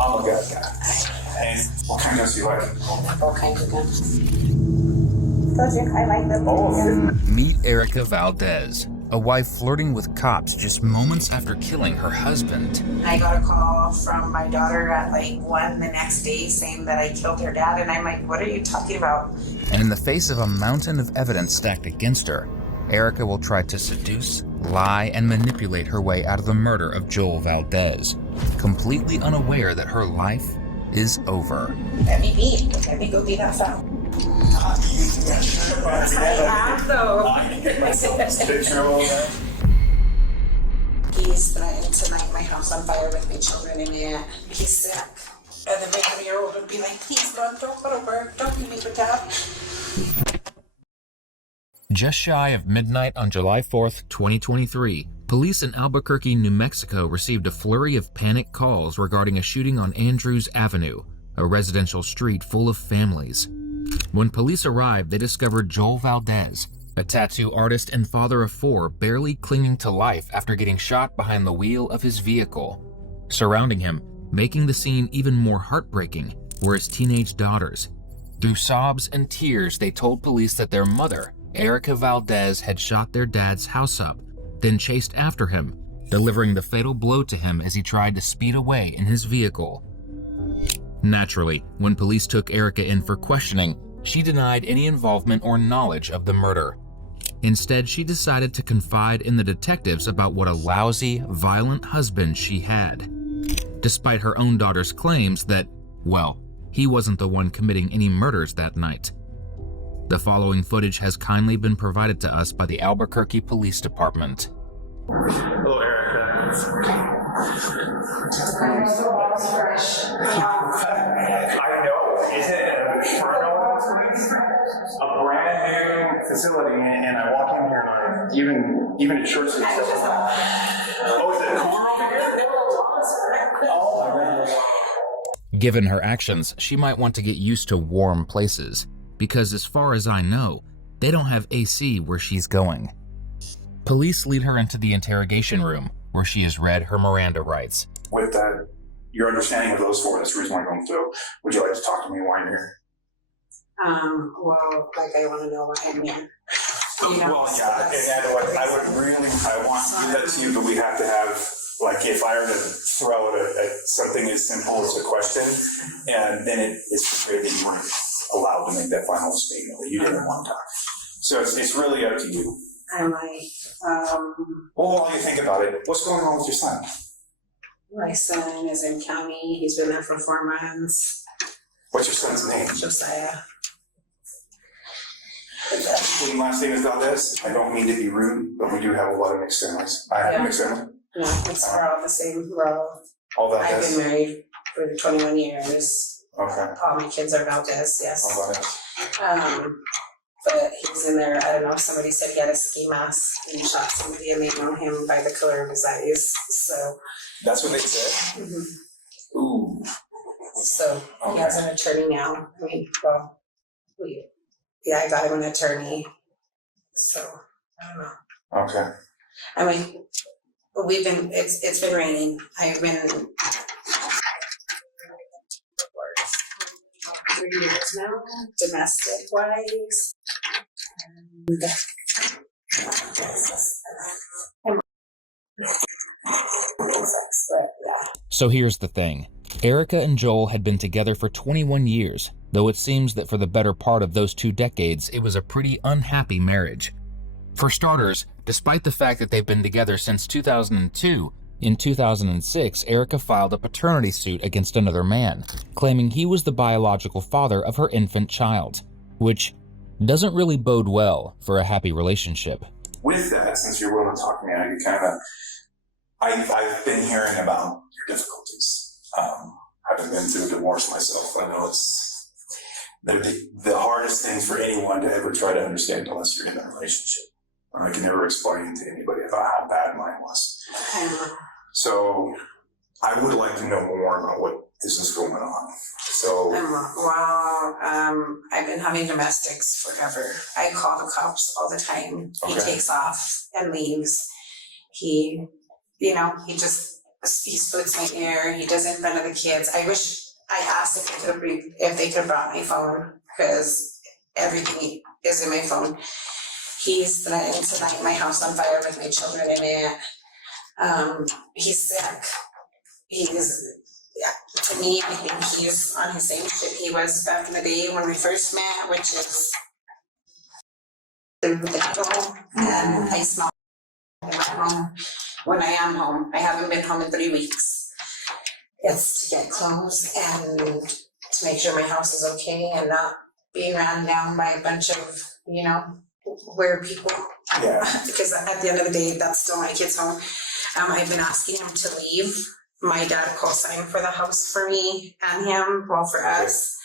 I'm a gun guy. And what kind of guns do you like? All kinds of guns. I like them. Oh, Meet Erica Valdez, a wife flirting with cops just moments after killing her husband. I got a call from my daughter at like 1 the next day saying that I killed her dad, and I'm like, what are you talking about? And in the face of a mountain of evidence stacked against her, Erica will try to seduce, lie, and manipulate her way out of the murder of Joel Valdez, completely unaware that her life is over. Let me be. Let me go be that foul. I have though. He's threatened to light my house on fire with my children in it. He's sick. And the 3-year-old would be like, please don't go to work. Don't leave me with that. Just shy of midnight on July 4th, 2023, police in Albuquerque, New Mexico received a flurry of panic calls regarding a shooting on Andrews Avenue, a residential street full of families. When police arrived, they discovered Joel Valdez, a tattoo artist and father of 4, barely clinging to life after getting shot behind the wheel of his vehicle. Surrounding him, making the scene even more heartbreaking, were his teenage daughters. Through sobs and tears, they told police that their mother, Erica Valdez, had shot their dad's house up, then chased after him, delivering the fatal blow to him as he tried to speed away in his vehicle. Naturally, when police took Erica in for questioning, she denied any involvement or knowledge of the murder. Instead, she decided to confide in the detectives about what a lousy, violent husband she had, despite her own daughter's claims that, well, he wasn't the one committing any murders that night. The following footage has kindly been provided to us by the Albuquerque Police Department. hello, Erica. I know. Is it a brand new facility? And I walk in here and even in short sleeves. Oh, is it Oh, my gosh. Given her actions, she might want to get used to warm places, because as far as I know, they don't have AC where she's going. Police lead her into the interrogation room, where she is read her Miranda rights. With your understanding of those 4, that's the reason why I'm going through. Would you like to talk to me while you're here? Well, like I want to know why I'm here. You know, Well, yeah, and I want to do that to you, but we have to have, like, if I were to throw out something as simple as a question, and then it's great that you weren't allowed to make that final statement that you didn't want to talk. So it's really up to you. I'm like, Well, while you think about it, what's going on with your son? my son is in county. He's been there for 4 months. What's your son's name? Josiah. His last name is Valdez. I don't mean to be rude, but we do have a lot of mixed families. I have a mixed family. No, we're all the same. We're all, I've Valdez. been married for 21 years. Okay. All my kids are Valdez, yes. All Valdez. But he was in there, I don't know, somebody said he had a ski mask and he shot somebody and they know him by the color of his eyes, so. That's what they said? Ooh. So he has an attorney now. I mean, well, I got him an attorney, so, I don't know. Okay. I mean, it's been raining. I've been 3 years now, domestic wise. So here's the thing. Erica and Joel had been together for 21 years, though it seems that for the better part of those 2 decades, it was a pretty unhappy marriage. For starters, despite the fact that they've been together since 2002, in 2006, Erica filed a paternity suit against another man, claiming he was the biological father of her infant child, which doesn't really bode well for a happy relationship. With that, since you're willing to talk to me, I've been hearing about your difficulties. Having been through a divorce myself, I know it's the hardest thing for anyone to ever try to understand unless you're in a relationship. I can never explain to anybody about how bad mine was. So I would like to know more about what is going on. So I've been having domestics forever. I call the cops all the time. He takes off and leaves. He just he splits my ear, he does it in front of the kids. I wish I asked if they could have brought my phone, because everything is in my phone. He's threatening to light my house on fire with my children in it. He's sick. To me, I think he's on his same shit he was back in the day when we first met, which is the devil. And I smell at home when I am home. I haven't been home in 3 weeks. It's to get clothes and to make sure my house is okay and not being ran down by a bunch of, weird people. Yeah. Because at the end of the day, that's still my kid's home. I've been asking him to leave. My dad co-signed for the house for me and him, well, for us.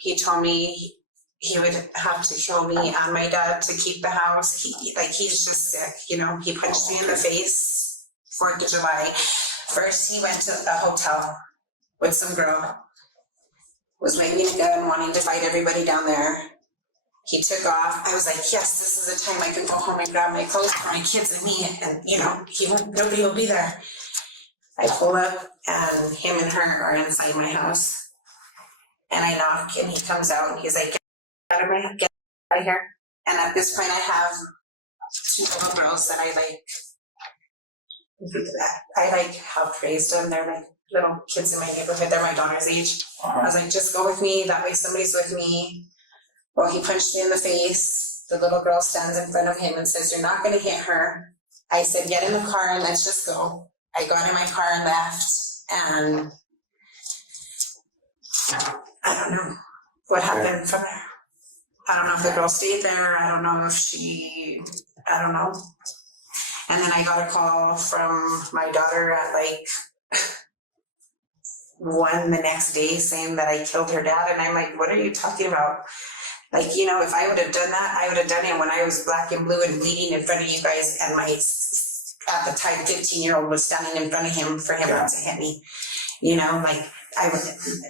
He told me he would have to kill me and my dad to keep the house. He's just sick, He punched me in the face 4th of July. First, he went to a hotel with some girl, was waving a gun, wanting to fight everybody down there. He took off. I was like, yes, this is the time I can go home and grab my clothes for my kids and me, and nobody will be there. I pull up and him and her are inside my house. And I knock and he comes out and he's like, get out of here. And at this point I have 2 little girls that I helped raise them. They're like little kids in my neighborhood. They're my daughter's age. I was like, just go with me. That way somebody's with me. Well, he punched me in the face. The little girl stands in front of him and says, you're not going to hit her. I said, get in the car and let's just go. I got in my car and left, and I don't know what happened from there. I don't know if the girl stayed there. I don't know if I don't know. And then I got a call from my daughter at 1 the next day saying that I killed her dad. And I'm like, what are you talking about? If I would have done that, I would have done it when I was black and blue and bleeding in front of you guys, and my, at the time, 15-year-old was standing in front of him for him not to hit me.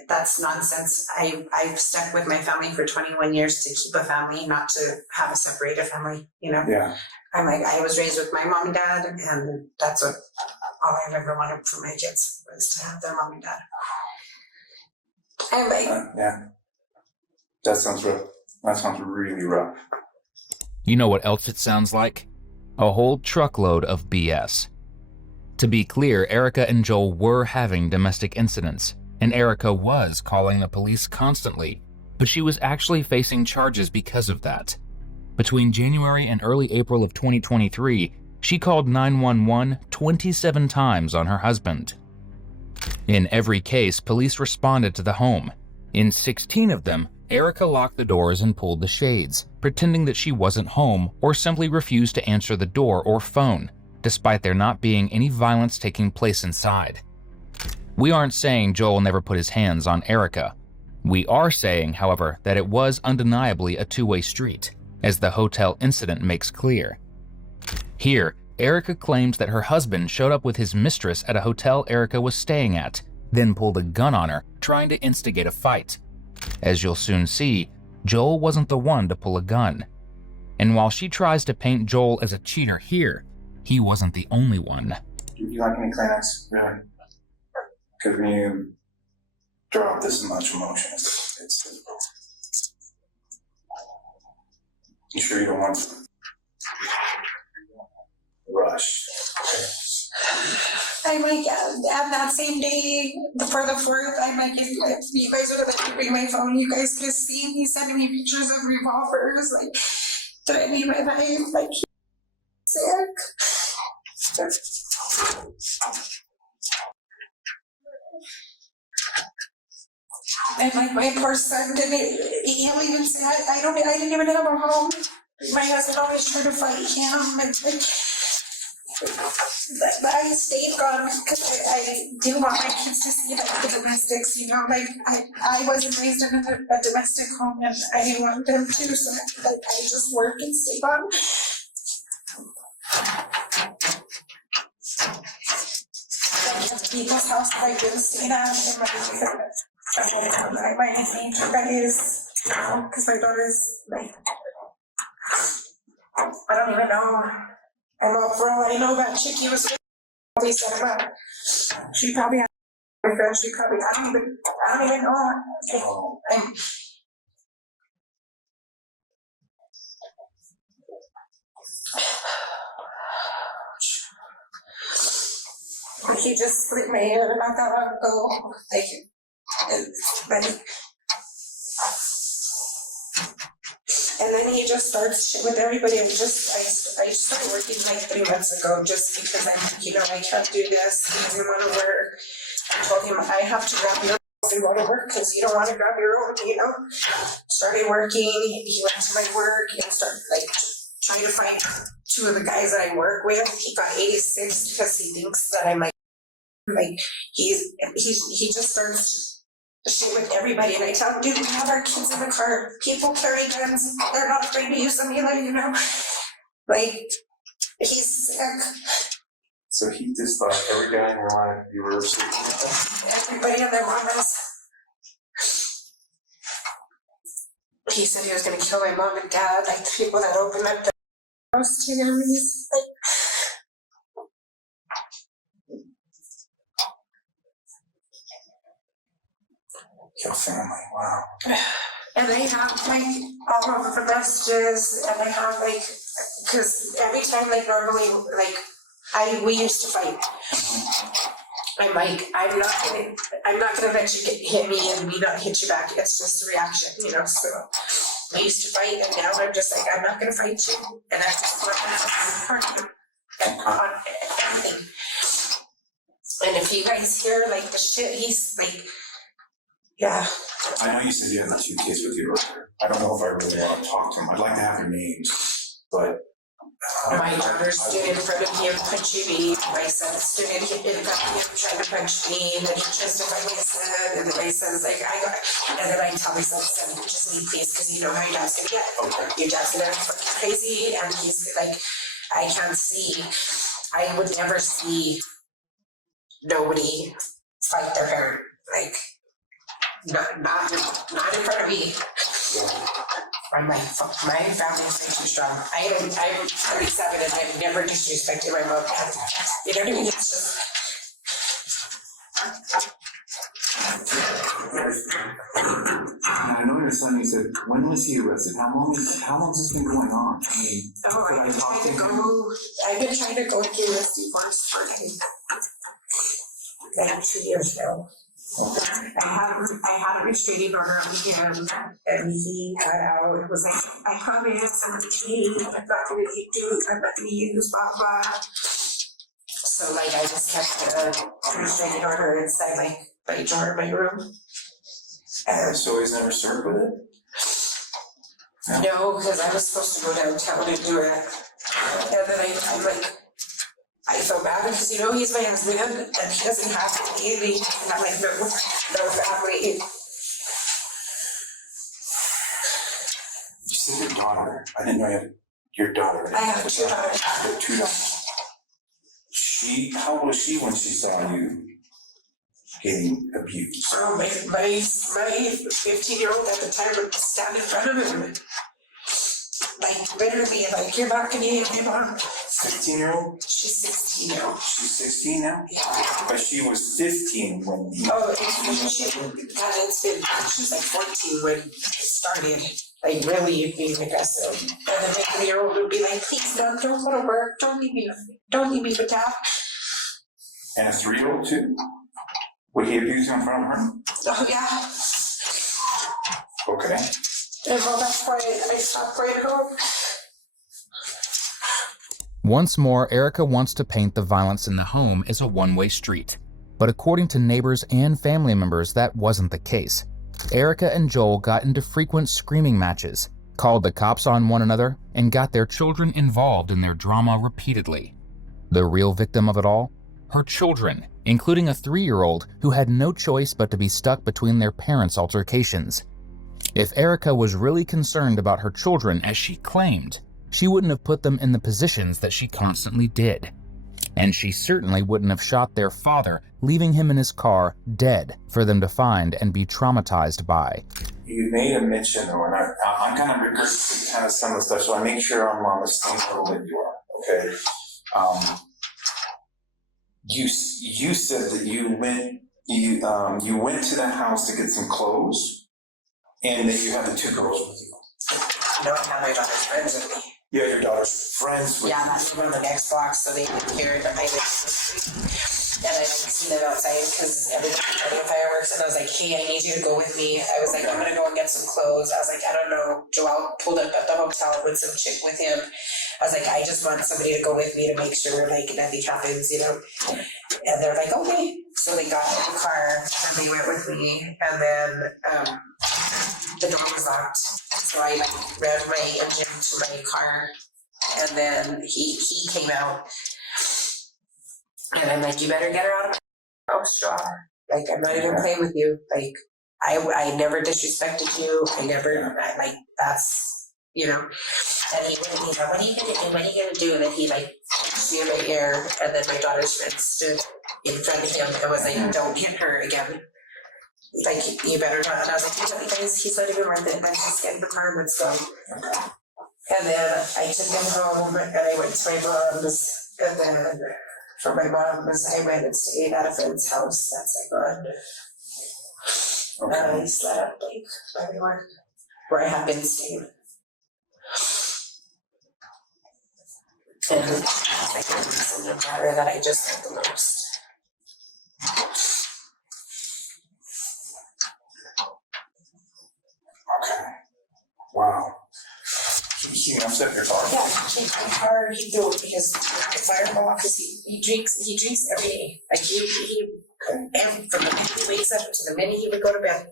That's nonsense. I've stuck with my family for 21 years to keep a family, not to have a separated family, Yeah. I'm like, I was raised with my mom and dad, and that's all I've ever wanted for my kids, was to have their mom and dad. I'm like, yeah. That sounds rough. That sounds really rough. You know what else it sounds like? A whole truckload of BS. To be clear, Erica and Joel were having domestic incidents, and Erica was calling the police constantly, but she was actually facing charges because of that. Between January and early April of 2023, she called 911 27 times on her husband. In every case, police responded to the home. In 16 of them, Erica locked the doors and pulled the shades, pretending that she wasn't home or simply refused to answer the door or phone, despite there not being any violence taking place inside. We aren't saying Joel never put his hands on Erica. We are saying, however, that it was undeniably a two-way street, as the hotel incident makes clear. Here, Erica claims that her husband showed up with his mistress at a hotel Erica was staying at, then pulled a gun on her, trying to instigate a fight. As you'll soon see, Joel wasn't the one to pull a gun. And while she tries to paint Joel as a cheater here, he wasn't the only one. Do you like any Kleenex? Really? Because when you drop this much emotion, it's you sure you don't want to rush? I might, and that same day, for the 4th, I might give you guys would have let me bring my phone, you guys could have seen me sending me pictures of revolvers, threatening my life, sick. And my poor son he'll even say, I didn't even have a home. My husband always tried to fight him, but I stayed gone because I do want my kids to see the domestics, I wasn't raised in a domestic home, and I didn't want them to, so I just work and stay gone. People's house I've been staying at in my is, because my daughter's I don't even know. I know for all I know that Chicky was probably set him up. She probably had a girl, she probably, I don't even know. He just split my hair not that long ago. And then he just starts shit with everybody. I started working like 3 months ago just because I can't do this. He doesn't want to work. I told him I have to grab your if you want to work because you don't want to grab your own. Started working. He went to my work and started trying to find 2 of the guys that I work with. He got 86 because he thinks that I'm he just starts shit with everybody, and I tell him, dude, we have our kids in the car. People carry guns. They're not afraid to use them either, he's sick. So he just thought every guy in your life you were Everybody and their mamas. He said he was gonna kill my mom and dad, the people that opened up the house to him. He's kill family. Wow. And I have all of the messages, and I have because every time normally we used to fight. I'm not gonna let you hit me and me not hit you back. It's just a reaction, so I used to fight, and now I'm just I'm not gonna fight you, and I just want to on everything. And if you guys hear the shit he's yeah. I know you said you have 2 kids with you. I don't know if I really want to talk to them. I'd like to have their names, but my daughter stood in front of him punching me. My son stood in front of him trying to punch me, and then he justified my son, and then my son's and then I tell my son, just leave please, because you know how your dad's gonna get. okay. Your dad's gonna fucking crazy, and he's I can't see. I would never see nobody fight their parent, not in front of me. My family is too strong. I'm 37 and I've never disrespected my mom. You know what I mean? It's just. I know your son, you said, when was he arrested? How long has this been going on? I've been trying to go through this divorce for 2 years now. I had a restraining order on him, and he got out. It was I promise, I'm not gonna use blah blah. So I just kept the restraining order inside my drawer in my room. So he's never served with it? No, because I was supposed to go downtown and do it, and then I feel bad because he's my husband and he doesn't have any. And I'm no family. You said your daughter. I didn't know you had your daughter. I have 2 daughters. You have 2 daughters. How old was she when she saw you getting abused? Oh, my 15-year-old at the time would stand in front of him. Literally, you're not gonna hit my mom. 15-year-old? She's 16 now. She's 16 now? Yeah. But she was 15 when you... Oh, she's 14 when it started. Really being aggressive. And the 15-year-old would be please, Mom, don't go to work. Don't leave me with Dad. And a 3-year-old too? Would he abuse you in front of her? Oh, yeah. Okay. And well, that's why I stopped going home. Once more, Erica wants to paint the violence in the home as a one-way street. But according to neighbors and family members, that wasn't the case. Erica and Joel got into frequent screaming matches, called the cops on one another, and got their children involved in their drama repeatedly. The real victim of it all? Her children, including a 3-year-old who had no choice but to be stuck between their parents' altercations. If Erica was really concerned about her children, as she claimed, she wouldn't have put them in the positions that she constantly did. And she certainly wouldn't have shot their father, leaving him in his car dead for them to find and be traumatized by. You made a mention, though, and I'm kind of regurgitating some of the stuff, so I make sure I'm on the same level that you are, okay? you said that you went to that house to get some clothes, and that you had the two girls with you. No, I had my daughter's friends with me. Yeah, your daughter's friends with Yeah, you. that's one of the Xbox, so they didn't care that I lived. And I didn't see them outside because everybody was starting fireworks, and I was like, hey, I need you to go with me. I was like, I'm gonna go and get some clothes. I was like, I don't know. Joel pulled up at the hotel with some chick with him. I was like, I just want somebody to go with me to make sure like nothing happens, you know. And they're like, okay. So they got in the car and they went with me, and then the door was locked. So I like revved my engine to my car, and then he came out. And I'm like, you better get her out of my house, Joel. Like, I'm not even playing with you. Like, I never disrespected you. Like, that's, you know. And he wouldn't, you know, what are you gonna do? What are you gonna do? And then he, like, pushed me in my ear. And then my daughter's friend stood in front of him and was like, don't hit her again. Like, you better not. And I was like, you know, guys, he's not even worth it. Let's just get in the car and let's go. And then I took him home and I went to my mom's. And then from my mom's, I went and stayed at a friend's house. That's like on I slept like everywhere where I have been staying. And I think it's in the matter that I just had the most. Okay. Wow. He upset your car? Yeah, he changed my car. He built because the fireball, because he drinks every day. Like and from the minute he wakes up to the minute he would go to bed.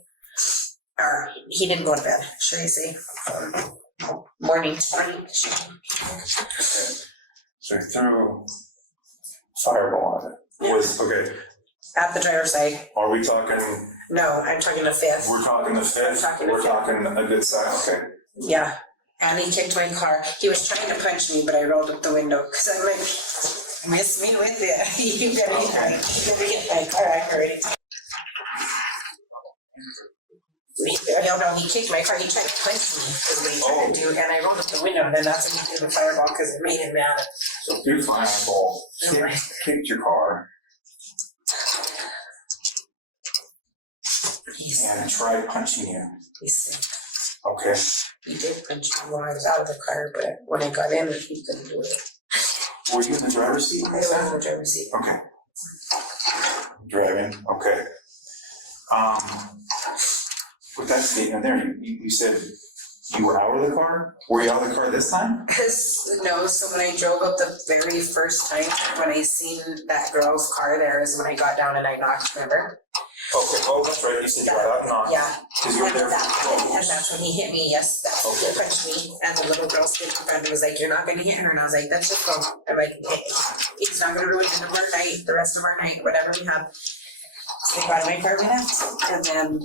Or he didn't go to bed, should I say? Morning to night. Okay. So he threw fireball on it. Was okay. At the driver's side. Are we talking? No, I'm talking the fifth. We're talking the fifth. We're talking a good side. Okay. Yeah. And he kicked my car. He was trying to punch me, but I rolled up the window because I'm like, miss me with it. You better get my car. I'm ready. No, he kicked my car. He tried to punch me, is what he tried to do, and I rolled up the window, and then that's when he threw the fireball because it made him mad. So threw fireball, kicked your car, and tried punching you. He's sick. Okay. He did punch me while I was out of the car, but when I got in, he couldn't do it. Were you in the driver's seat? I was in the driver's seat. Okay. Driving. Okay. With that statement there, you said you were out of the car? Were you out of the car this time? No, so when I drove up the very first time, when I seen that girl's car there is when I got down and I knocked, remember? Okay, oh, that's right, you said you got out and knocked. Yeah. Because you were there. And that's when he hit me, yes, that's when he punched me, and the little girl stood in front and was like, you're not gonna hit her, and I was like, that's just wrong. I'm like, it's not gonna ruin our night, the rest of our night, whatever we have. So I got away for a minute, and then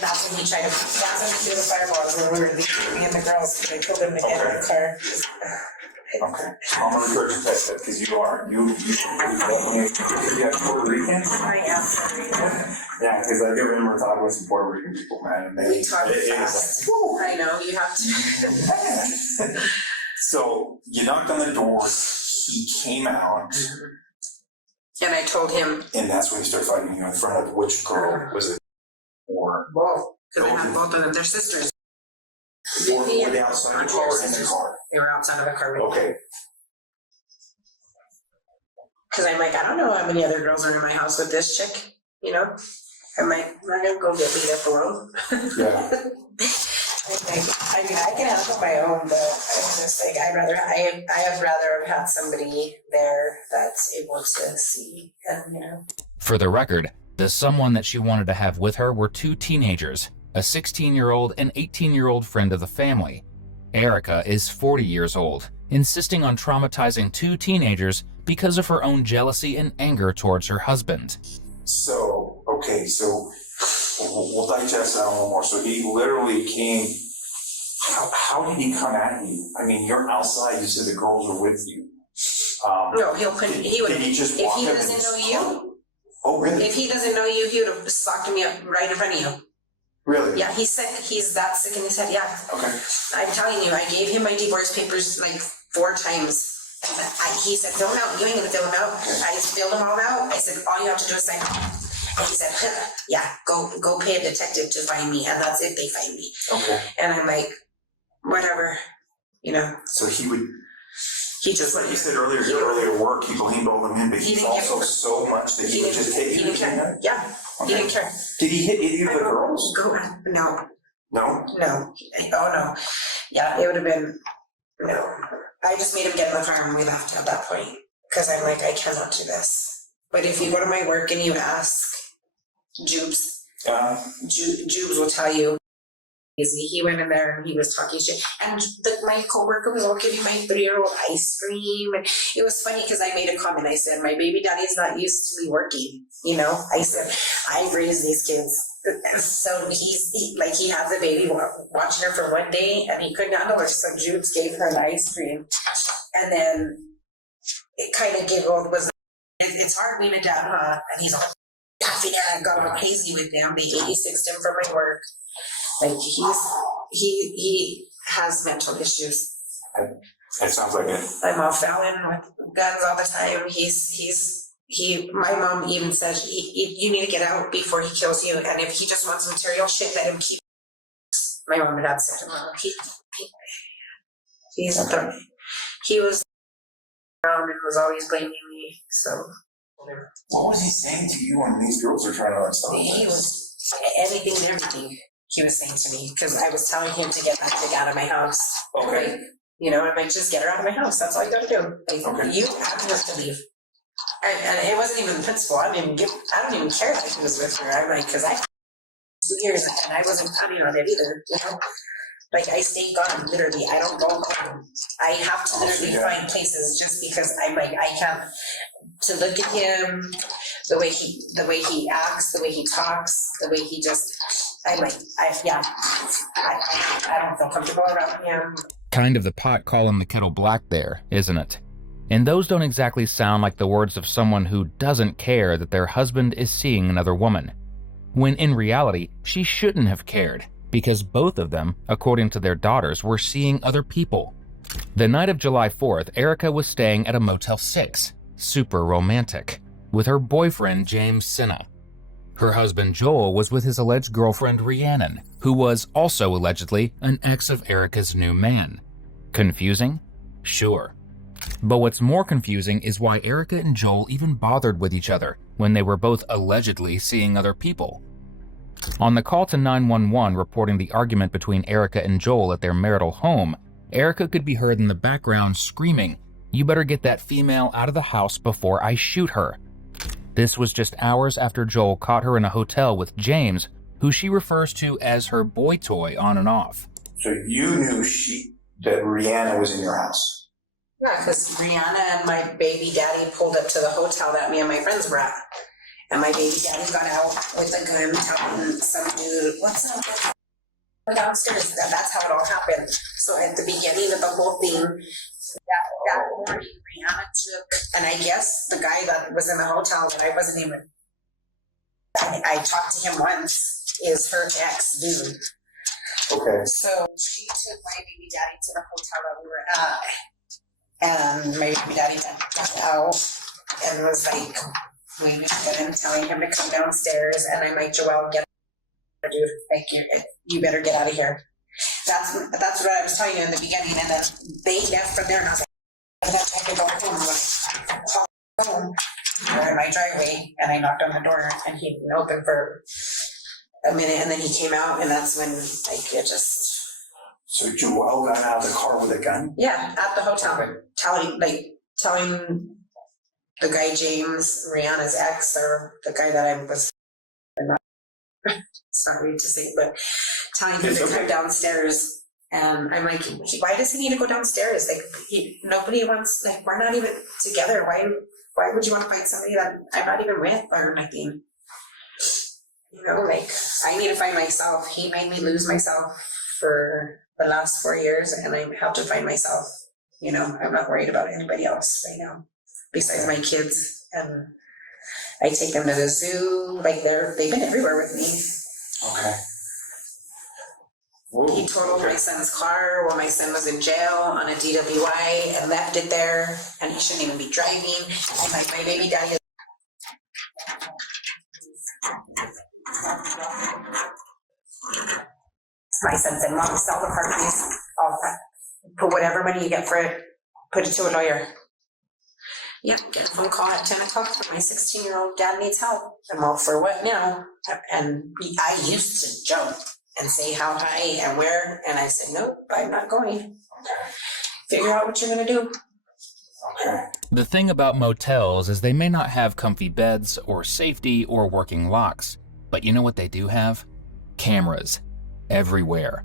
that's when he tried to, that's when he threw the fireballs, when we were leaving, me and the girls, they pulled him in the car. Okay, I'm gonna encourage that because you have Puerto Rican? I am. Yeah, because I do remember talking with some Puerto Rican people, man, and We talk fast. I know, you have to. So you knocked on the door, he came out. And I told him. And that's when he started fighting you in front of which girl was it? Or Both. Because I have both of them, they're sisters. were they outside the car or in the car? They were outside of the car. Okay. Because I'm like, I don't know how many other girls are in my house with this chick, you know? I'm like, I'm not gonna go get beat up alone. Yeah. I mean, I can handle my own, but I'm just like, I have rather have had somebody there that's able to see and, you know. For the record, the someone that she wanted to have with her were two teenagers, a 16-year-old and 18-year-old friend of the family. Erica is 40 years old, insisting on traumatizing two teenagers because of her own jealousy and anger towards her husband. So, okay, so we'll digest that a little more. So he literally came, how did he come at you? I mean, you're outside, you said the girls were with you. No, he would, did he just if walk he up doesn't and know you, oh, really? if he doesn't know you, he would have socked me up right in front of you. Really? Yeah, he's sick, he's that sick in his head, yeah. Okay. I'm telling you, I gave him my divorce papers like 4 times. He said, fill them out. You ain't gonna fill them out. I filled them all out. I said, all you have to do is sign. And he said, yeah, go pay a detective to find me, and that's if they find me. Okay. And I'm like, whatever, you know. So he would, He just like you said earlier, your earlier work, he believed all them in, but he's also so much that he would just hit you. He didn't care. Yeah, he didn't care. Did he hit any of the girls? No. No? No. Oh, no. Yeah, it would have been, no. I just made him get in the car and we left at that point. Because I'm like, I cannot do this. But if you go to my work and you ask Jubes, Jubes will tell you. He went in there and he was talking shit. And my coworker was all giving my 3-year-old ice cream. And it was funny because I made a comment. I said, my baby daddy is not used to me working. You know, I said, I raised these kids. So he had the baby watching her for one day and he couldn't handle her. So Jubes gave her an ice cream. And then it kind of giggled. It's hard being a dad, huh? And he's all laughing and got all crazy with them. They 86'd him from my work. Like he has mental issues. It sounds like it. I'm off Fallon with guns all the time. My mom even said, you need to get out before he kills you. And if he just wants material shit, let him keep. My mom and dad said, he was around and was always blaming me. So. What was he saying to you when these girls are trying to stop? He was anything and everything. He was saying to me, because I was telling him to get that chick out of my house. Okay. Right? You know, I'm like, just get her out of my house. That's all you gotta do. Like, okay. You have to leave. And it wasn't even the principal. I don't even care that he was with her. I'm like, because I 2 years and I wasn't planning on it either. You know, like I stay gone literally. I don't go home. I have to literally find places just because I'm like I can't. To look at him, the way he acts, the way he talks, the way he just. I'm like, I don't feel comfortable around him. Kind of the pot calling the kettle black there, isn't it? And those don't exactly sound like the words of someone who doesn't care that their husband is seeing another woman. When in reality, she shouldn't have cared, because both of them, according to their daughters, were seeing other people. The night of July 4th, Erica was staying at a Motel 6, super romantic, with her boyfriend James Sinna. Her husband Joel was with his alleged girlfriend Rhiannon, who was also allegedly an ex of Erica's new man. Confusing? Sure. But what's more confusing is why Erica and Joel even bothered with each other when they were both allegedly seeing other people. On the call to 911 reporting the argument between Erica and Joel at their marital home, Erica could be heard in the background screaming, "You better get that female out of the house before I shoot her." This was just hours after Joel caught her in a hotel with James, who she refers to as her boy toy on and off. So you knew that Rhiannon was in your house? Yeah, because Rihanna and my baby daddy pulled up to the hotel that me and my friends were at. And my baby daddy got out with a gun telling some dude, "What's up? We're downstairs." That's how it all happened. So at the beginning of the whole thing, that morning, Rihanna took, and I guess the guy that was in the hotel that I wasn't even, I talked to him once, is her ex dude. Okay. So she took my baby daddy to the hotel that we were at, and my baby daddy got out and was like, waving at him, telling him to come downstairs, and I'm like, "Joelle, get out of here, dude. Like, you better get out of here." That's what I was telling you in the beginning, and then they left from there, and I was like, I can go home. I'm like, home. We're in my driveway, and I knocked on the door, and he didn't open for a minute, and then he came out, and that's when, like, it just... So Joelle got out of the car with a gun? Yeah, at the hotel, telling the guy James, Rihanna's ex, or the guy that I was... Sorry to say, but telling him to come downstairs, and I'm like, why does he need to go downstairs? Like, nobody wants, like, we're not even together. Why would you want to fight somebody that I'm not even with or nothing? You know, like, I need to find myself. He made me lose myself for the last 4 years, and I have to find myself. You know, I'm not worried about anybody else right now, besides my kids, and I take them to the zoo. Like, they've been everywhere with me. Okay. He totaled my son's car while my son was in jail on a DWI and left it there, and he shouldn't even be driving. And like my baby daddy. My son said, "Mom, sell the car, please. I'll put whatever money you get for it, put it to a lawyer." Yep, get a phone call at 10 o'clock from my 16-year-old dad needs help. And well, for what now? And I used to jump and say how high and where, and I said, nope, I'm not going. Okay. Figure out what you're gonna do. Okay. The thing about motels is they may not have comfy beds or safety or working locks, but you know what they do have? Cameras. Everywhere.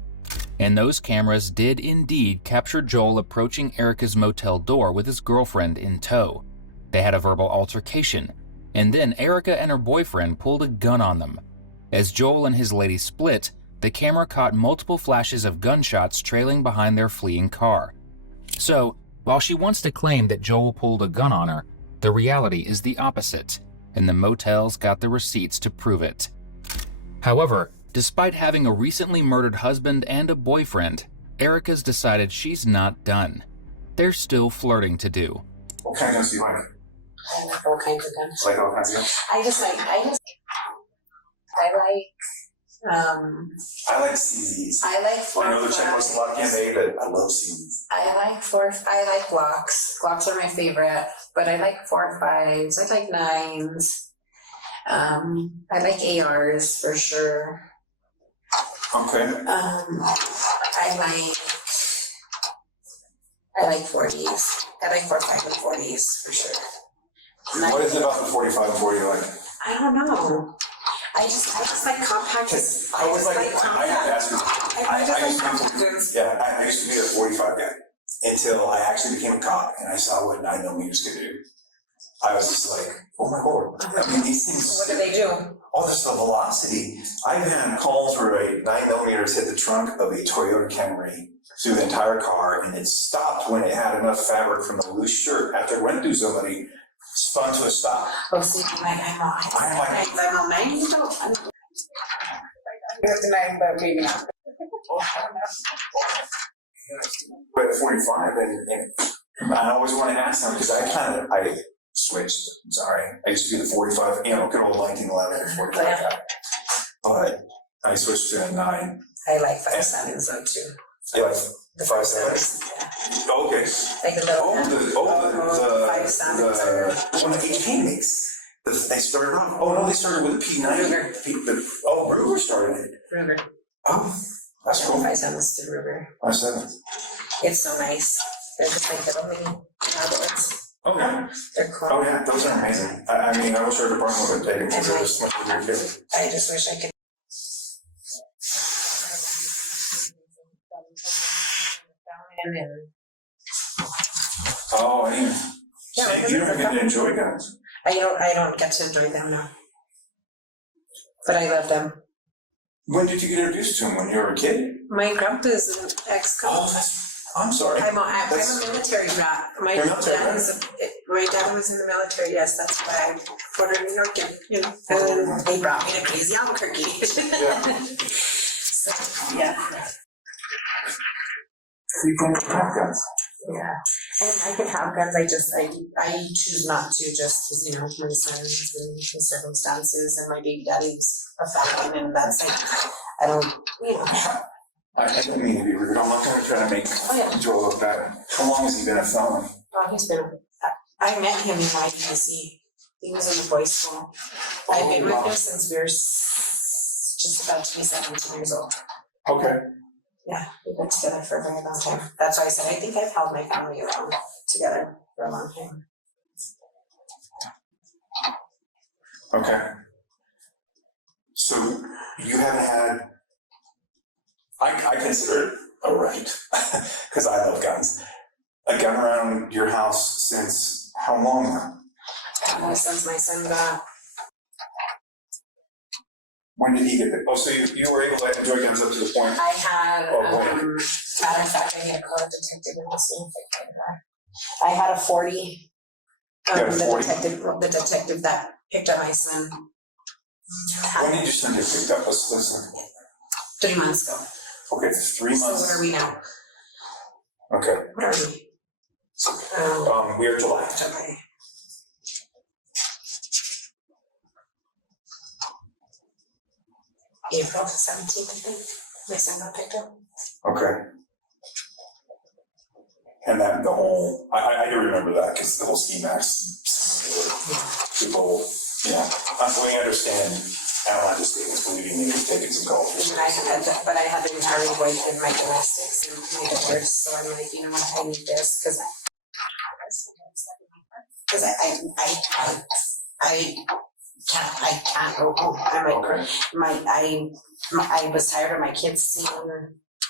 And those cameras did indeed capture Joel approaching Erica's motel door with his girlfriend in tow. They had a verbal altercation, and then Erica and her boyfriend pulled a gun on them. As Joel and his lady split, the camera caught multiple flashes of gunshots trailing behind their fleeing car. So, while she wants to claim that Joel pulled a gun on her, the reality is the opposite, and the motels got the receipts to prove it. However, despite having a recently murdered husband and a boyfriend, Erica's decided she's not done. There's still flirting to do. What kind of guns do you like? All kinds of guns. Like all kinds of guns? I I like CZs. I like I know the Czechoslovakian, but I love CZs. I like Glocks. Glocks are my favorite, but I like 4.5s. I like 9s. I like ARs for sure. Okay. I like 40s. I like 4.5 and 40s for sure. What is it about the 45 and 40 you like? I don't know. I just like compacts. I have to ask you. I used to be a 45 guy until I actually became a cop and I saw what 9mm could do. I was just like, oh my Lord. I mean, these things. What do they do? Oh, just the velocity. I've had calls where a 9mm hit the trunk of a Toyota Camry through the entire car, and it stopped when it had enough fabric from the loose shirt. After it went through somebody, spun to a stop. Oh, see, I'm on 9. You don't. I'm not 9, but maybe not. But at 45, and I always want to ask them because I switched. I'm sorry. I used to be the 45, good old 1911 45 guy. But I switched to a 9. I like 5.7s though too. You like the 5.7? Okay. Like the little. 5.7s. When the HP makes, they started off. Oh no, they started with a P90. Ruger started it. Ruger. Oh, that's cool. 5.7s to Ruger. 5.7. It's so nice. They're just like little mini tablets. Okay. They're cool. Oh yeah, those are amazing. I mean, I wish our department would take it because they're just like weird kids. I just wish I could. Oh, yeah. Yeah, See, you don't get to enjoy guns. I don't get to enjoy them now. But I love them. When did you get introduced to them? When you were a kid? My grandpa's an ex-con. I'm sorry. I'm a military brat. My dad was in the military, yes, that's why I'm born in New York, and they brought me to crazy Albuquerque. So, yeah. You can't have guns. Yeah, and I could have guns, I choose not to just because, my sons and the circumstances and my baby daddy's a felon, and that's like, I don't, I didn't mean to be rude. I'm not going to try to make Joel look bad. How long has he been a felon? I met him in YPC. He was in the boys' school. I've been with him since we were just about to be 17 years old. Okay. Yeah, we've been together for a very long time. That's why I said I think I've held my family around together for a long time. Okay. So you haven't had, I consider it a right, because I love guns. A gun around your house since how long now? Since my son got. When did he get it? Oh, so you were able to enjoy guns up to the point? I had, when? matter of fact, I need to call a detective in this thing. I had a 40. The detective that picked up my son. When did your son get picked up? Listen. 3 months ago. Okay, 3 So months. what are we now? Okay. What are we? We are July. July. April 17th, I think. My son got picked up. Okay. And then the whole, I do remember that because the whole ski max, people, yeah, I fully understand Atlanta State was believing me was taking some calls. And I had been already going in my domestics and my divorce, so I'm like, you know what, I need this because I can't go home. I'm like, Okay. I was tired of my kids seeing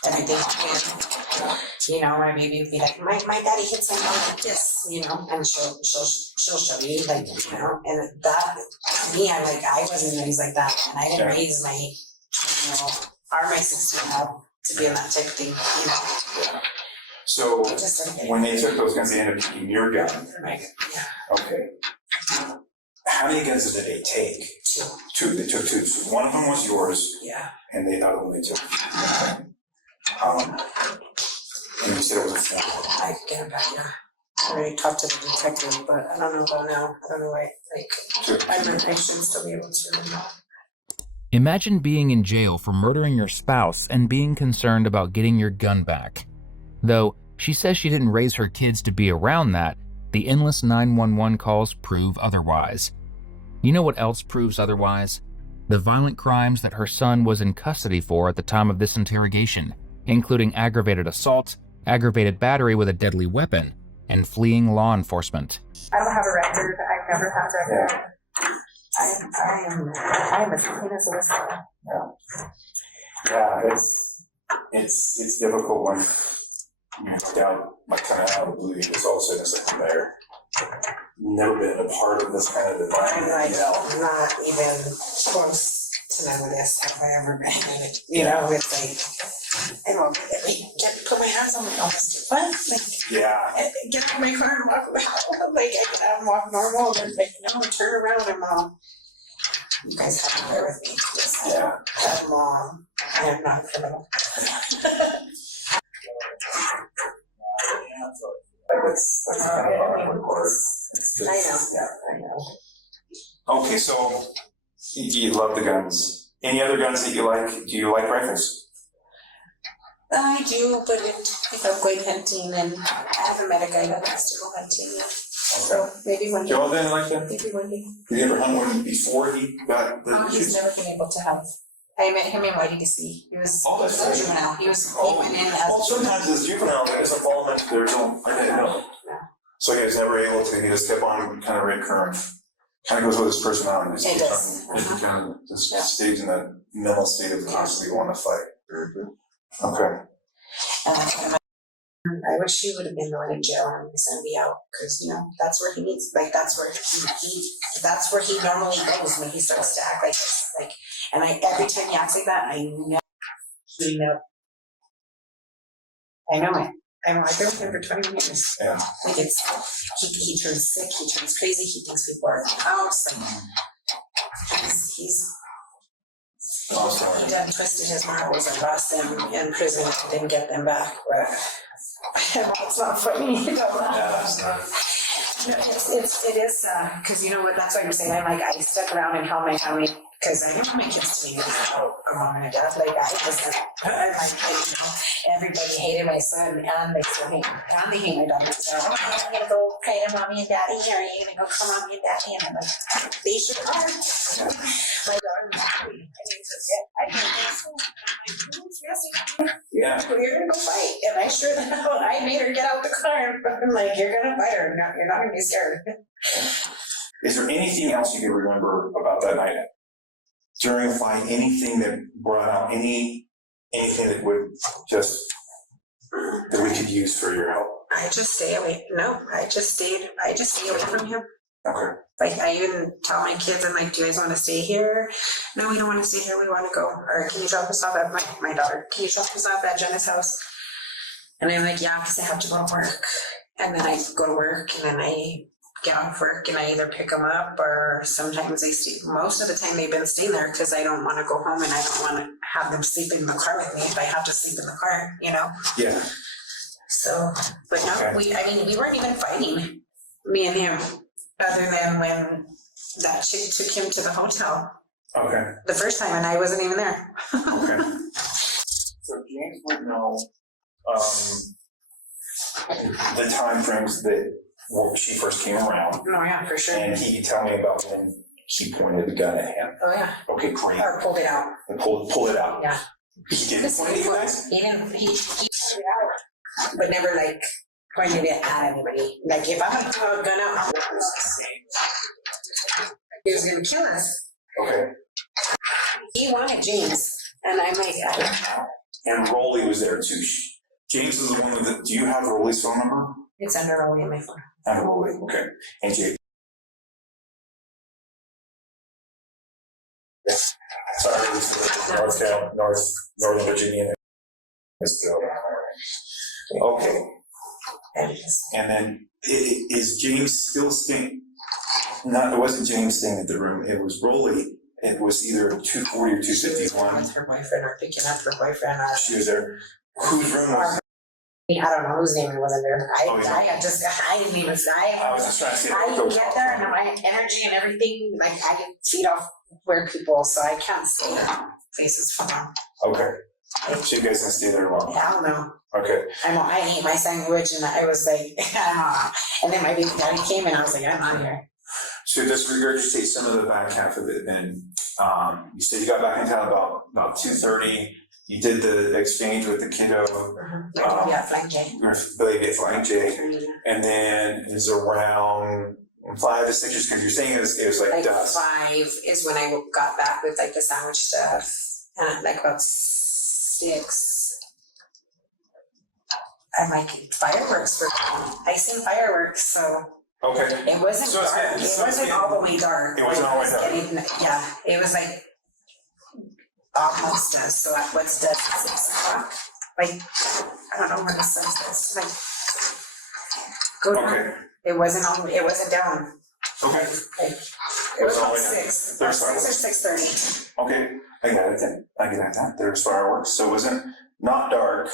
everything again. You know, my baby would be like, my daddy hits my mom like this, you know, and she'll show you, like, you know, and that, me, I'm like, I wasn't raised like that, and I didn't raise my 20-year-old or my 16-year-old to be in that type of thing, you know. Yeah. So when they took those guns, they ended up taking your gun. Right. Yeah. Okay. How many guns did they take? Two. They took two. So one of them was yours. Yeah. And the other one they took. And you said it was a film. I get it back, yeah. I already talked to the detective, but I don't know about now. I don't know why, I should still be able to. Imagine being in jail for murdering your spouse and being concerned about getting your gun back. Though she says she didn't raise her kids to be around that, the endless 911 calls prove otherwise. You know what else proves otherwise? The violent crimes that her son was in custody for at the time of this interrogation, including aggravated assault, aggravated battery with a deadly weapon, and fleeing law enforcement. I don't have a record. I've never had a record. I am as clean as a whistle. Yeah, it's difficult when you look down, like kind of out of the blue, it's all of a sudden it's like there. Never been a part of this kind of environment. I'm not even close to none of this. Have I ever been in it? You know, it's like, I don't put my hands on my office. What? Like, yeah. Get out of my car and walk around. Like, I get out and walk normal. And like, no, turn around and mom. You guys have to bear with me. Just, yeah. Mom, I am not criminal. I know. Okay, so you love the guns. Any other guns that you like? Do you like rifles? I do, but if I'm going hunting, and I haven't met a guy that wants to go hunting yet. So maybe one day. Joel didn't like them? Maybe one day. Did you ever hunt one before he got the He's never been able to have. I met him in Whitey to see. He was a juvenile. He went in as. Well, sometimes as juvenile, there's a fall into their own. I didn't know. Yeah. So he was never able to. He just kept on kind of recurring. Kind of goes with his personality. It does. He kind of just stays in that mental state of constantly wanting to fight. Okay. I wish he would have been the one in jail and he's gonna be out, because you know that's where he needs. Like that's where he normally goes when he starts to act like this. Like, and every time he acts like that, I know. I know it. I've been with him for 21 years. Yeah. Like he turns sick, he turns crazy, he thinks people are house. Like he's he done twisted his marbles and lost them in prison, didn't get them back. But it's not funny. You know? It is because you know what? That's why I'm saying I stuck around and held my family. Because I didn't want my kids to be a mom and a dad. Like I wasn't. Everybody hated my son, and they still hate. And they hate my daughter. So I'm gonna go cry to mommy and daddy, or are you gonna go call mommy and daddy? And I'm like, they sure are. My daughter was happy. Yeah. You're gonna go fight, and I sure the hell I made her get out the car. I'm like, you're gonna fight her. No, you're not gonna be scared. Is there anything else you can remember about that night? During a fight, anything that brought out anything that would just that we could use for your help? I just stay away. No, I just stay away from him. Okay. Like I even tell my kids, I'm like, do you guys want to stay here? No, we don't want to stay here. We want to go. Or can you drop us off at my daughter? Can you drop us off at Jenna's house? And I'm like, yeah, because I have to go to work. And then I go to work, and then I get off work and I either pick them up or sometimes they stay. Most of the time they've been staying there because I don't want to go home and I don't want to have them sleep in the car with me if I have to sleep in the car, you know? Yeah. So, but no, Okay. we weren't even fighting, me and him, other than when that chick took him to the hotel Okay. the first time and I wasn't even there. Okay. So James would know the time frames that she first came around, Oh yeah, for sure. and he could tell me about when he pointed the gun at him. Oh yeah. Okay, great. Or pulled it out. And pull it out. Yeah. He didn't point at you guys? He didn't, he pulled it out, but never like pointed it at anybody. Like if I'm gonna pull a gun out, he was gonna kill us. Okay. He wanted James, and I'm like, And Rolly was there too. James is the one with do you have Rolly's phone number? it's under Rolly in my phone. I have Rolly, okay. And Jake. Yes. Sorry, this is Northern Virginia. Let's go. Okay. And then is James still staying? No, it wasn't James staying at the room. It was Rolly. It was either 240 or 251. With her boyfriend or picking up her boyfriend. Or She was there. Whose room was it? I don't know whose name it wasn't there. I didn't even. I was just trying to see. I get there and my energy and everything, like I get feed off weird people, so I can't stay there. Faces for them. Okay. So you guys can stay there long? Hell no. Okay. I ate my sandwich and I was like, and then my baby daddy came and I was like, I'm out of here. So just regurgitate some of the back half of it. Then you said you got back in town about 2:30. You did the exchange with the kiddo. Yeah, Flank J. Baby at Flying J. And then it's around 5 to 6, because you're saying it was like dusk. 5 is when I got back with like the sandwich stuff. And like about 6. I'm like, fireworks for I seen fireworks, so Okay. it wasn't So it's dark. getting- It so it's wasn't all the way dark. It wasn't all the way dark. Yeah, it was like almost dusk. So like what's dusk? 6 o'clock. Like I don't know when the sun sets. Like go down. Okay. It wasn't on. It wasn't down. Okay. Like, it was all about the way down. 6. There's 6 or 6:30. Okay. I got it then. I get that. There's fireworks. So it wasn't not dark.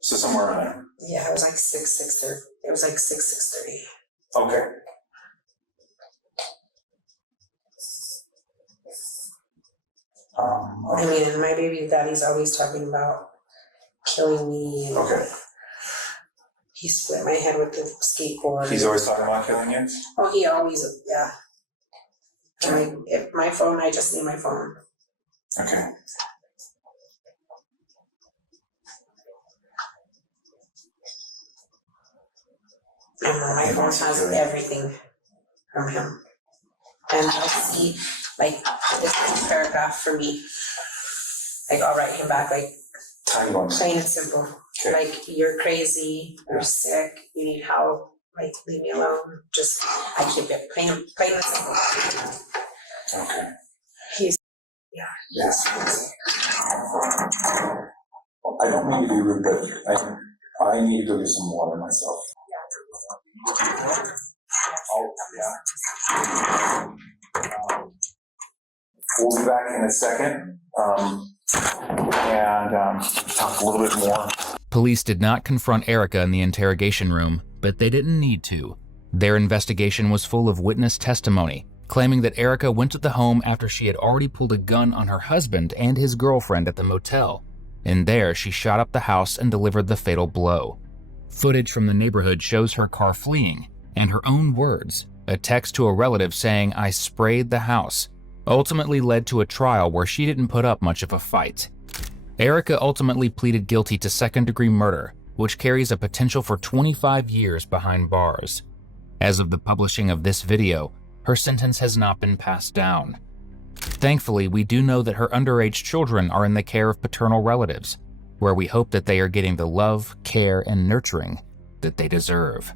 So somewhere around there. Yeah, it was like 6:30. It was like 6:30. Okay. I mean, and my baby daddy's always talking about killing me. Okay. He split my head with the skateboard. He's always talking about killing you? Oh, he always, yeah. I mean, if my phone, I just need my phone. Okay. And my phone has everything from him. And I'll see, like, this one paragraph for me. Like, I'll write him back, like, Time going. plain and simple. Okay. Like, you're crazy, you're sick, you need help, like, leave me alone. Just, I keep it plain and simple. Okay. He's, Yes. I don't mean to be rude, but I need to go get some water myself. Oh, yeah. We'll be back in a second, and talk a little bit more. Police did not confront Erica in the interrogation room, but they didn't need to. Their investigation was full of witness testimony, claiming that Erica went to the home after she had already pulled a gun on her husband and his girlfriend at the motel. In there, she shot up the house and delivered the fatal blow. Footage from the neighborhood shows her car fleeing, and her own words, a text to a relative saying, "I sprayed the house," ultimately led to a trial where she didn't put up much of a fight. Erica ultimately pleaded guilty to second-degree murder, which carries a potential for 25 years behind bars. As of the publishing of this video, her sentence has not been passed down. Thankfully, we do know that her underage children are in the care of paternal relatives, where we hope that they are getting the love, care, and nurturing that they deserve.